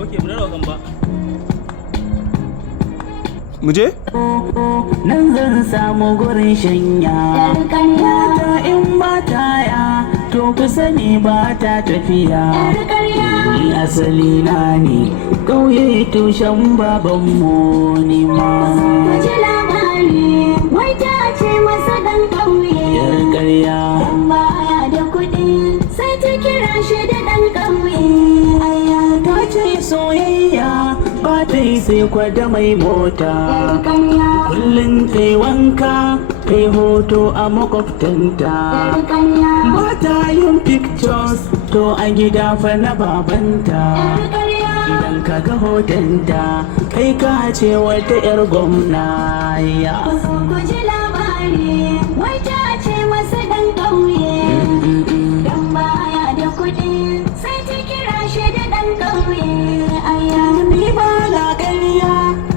Ok, mu dawo kan ba. Mu je? Nan zan samu gurin shanya. Mata in mata ya to ku sani ba ta tafiya. Ni asali na ne ƙauye tushen babanmu ne ma. Waje labari wai ta ce masa dan ƙauye. Yar ƙarya. Dan baya da kuɗi sai ta kira shi da dan ƙauye. Ta ce soyayya ba ta yi sai kwada mai mota. Kullum ta yi wanka ta yi hoto a makwabtanta. Ba ta yin pictures to a gida fa na babanta. Idan ka ga hotonta kai ka ce wata 'yar gwamna. Ku ji labari wai ta ce masa dan ƙauye. Dan baya da kuɗi sai ta kira shi da dan ƙauye. Ni ba na ƙarya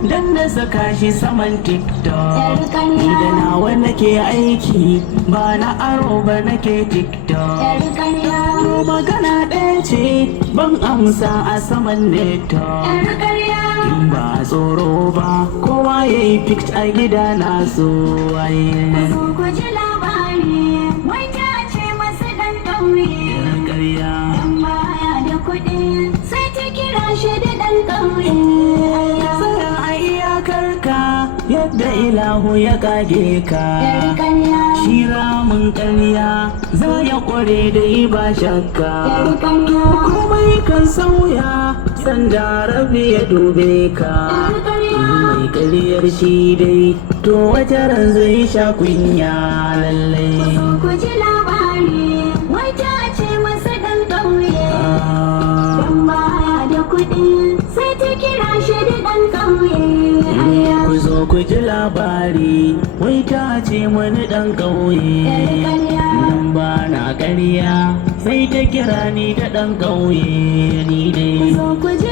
dan na saka shi saman TikTok. Ni da nawa nake aiki ba na aro ba nake TikTok. To magana ɗaya ce ban amsa a saman network. In ba tsoro ba kowa ya yi pict a gida na so. Ku ji labari wai ta ce masa dan ƙauye. Ƙarya. Dan baya da kuɗi sai ta kira shi da dan ƙauye. Tsaya a iyakarka yadda ilahu ya kage ka. Shi ramin ƙarya za ya ƙware dai ba shakka. Komai kan sauya sanda rabi ya dube ka. Mai ƙaryar shi dai to wata ran zai sha kunya lallai. Ku ji labari wai ta ce masa dan ƙauye. Dan baya da kuɗi sai ta kira shi da dan ƙauye. Ku zo ku ji labari wai ta ce mani ɗan ƙauye. Nan ba na ƙarya sai ta kira ni da ɗan ƙauye ni dai. Ku ji